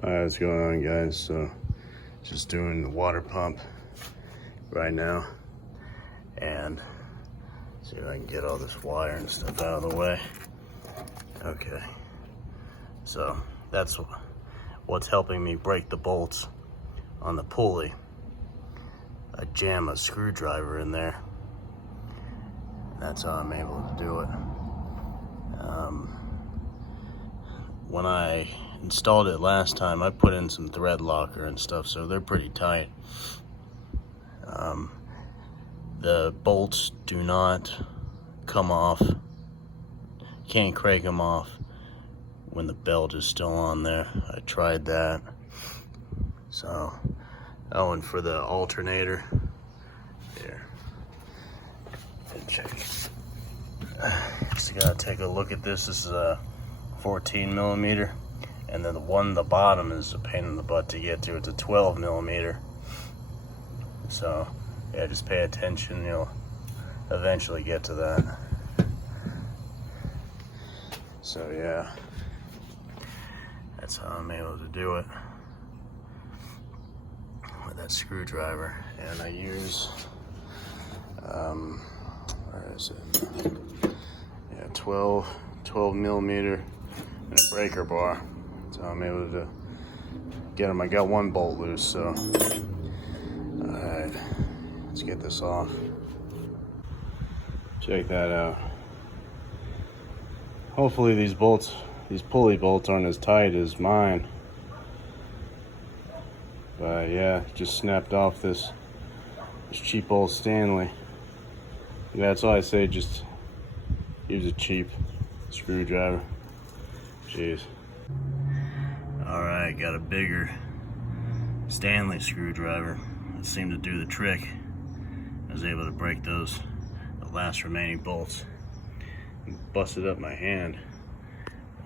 Alright, what's going on, guys? So just doing the water pump right now and see if I can get all this wire and stuff out of the way. Okay, so that's what's helping me break the bolts on the pulley. I jam a screwdriver in there. That's how I'm able to do it. When I installed it last time, I put in some thread locker and stuff, so they're pretty tight. The bolts do not come off. Can't crank them off when the belt is still on there. I tried that. So, and for the alternator, here. Check. Just gotta take a look at this. This is a 14 millimeter, and then the one at the bottom is a pain in the butt to get to. It's a 12 millimeter. So yeah, just pay attention. You'll eventually get to that. So yeah, that's how I'm able to do it with that screwdriver. And I use where is it? Yeah, 12 millimeter and a breaker bar. So I'm able to get them. I got one bolt loose, so alright, let's get this off. Check that out. Hopefully these pulley bolts aren't as tight as mine. But yeah, just snapped off this cheap old Stanley. That's why I say just use a cheap screwdriver. Jeez. Alright, got a bigger Stanley screwdriver. It seemed to do the trick. I was able to break the last remaining bolts. Busted up my hand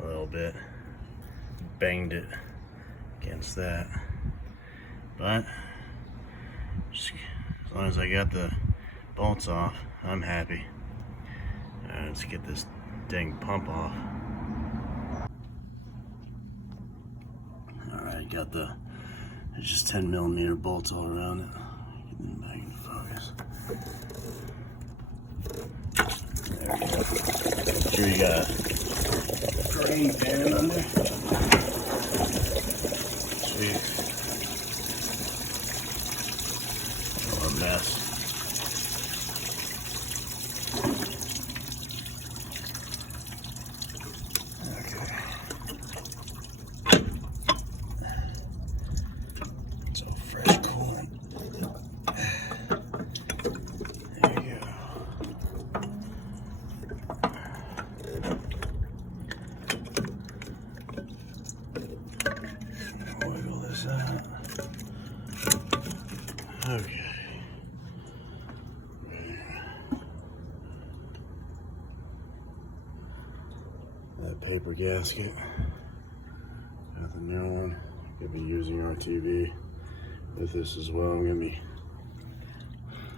a little bit. Banged it against that. But just, as long as I got the bolts off, I'm happy. Let's get this dang pump off. Alright, got there's just 10 millimeter bolts all around it. Get them back into focus. There we go. Here you got a drain pan under. Sweet. Oh, a mess. Okay. That paper gasket. Got the new one. Gonna be using RTV with this as well. I'm gonna be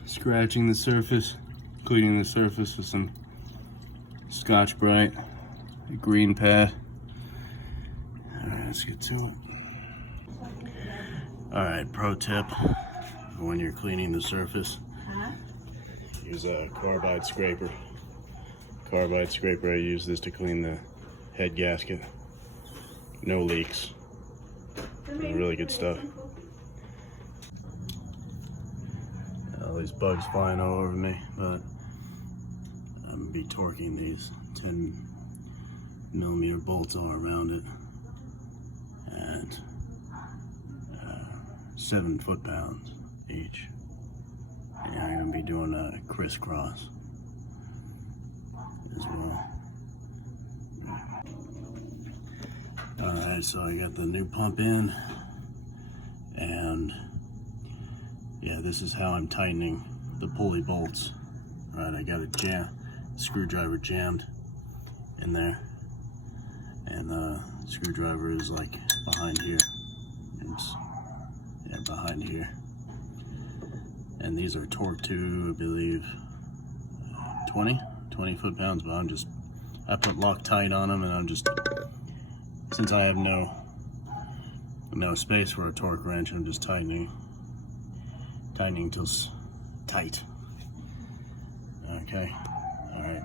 scratching the surface, cleaning the surface with some Scotch-Brite, a green pad. Alright, let's get to it. Alright, pro tip. When you're cleaning the surface, use a carbide scraper. I use this to clean the head gasket. No leaks. Really good stuff. All these bugs flying all over me, but I'm gonna be torquing these 10 millimeter bolts all around it, and 7 foot-pounds each. And I'm gonna be doing a crisscross as well. Alright, so I got the new pump in, and yeah, this is how I'm tightening the pulley bolts. Right, I got a screwdriver jammed in there, and the screwdriver is like behind here. It's behind here. And these are torqued to, I believe, 20 foot-pounds, but I put Loctite on them, and I'm just, since I have no No space for a torque wrench. I'm just tightening till it's tight. Okay. All right.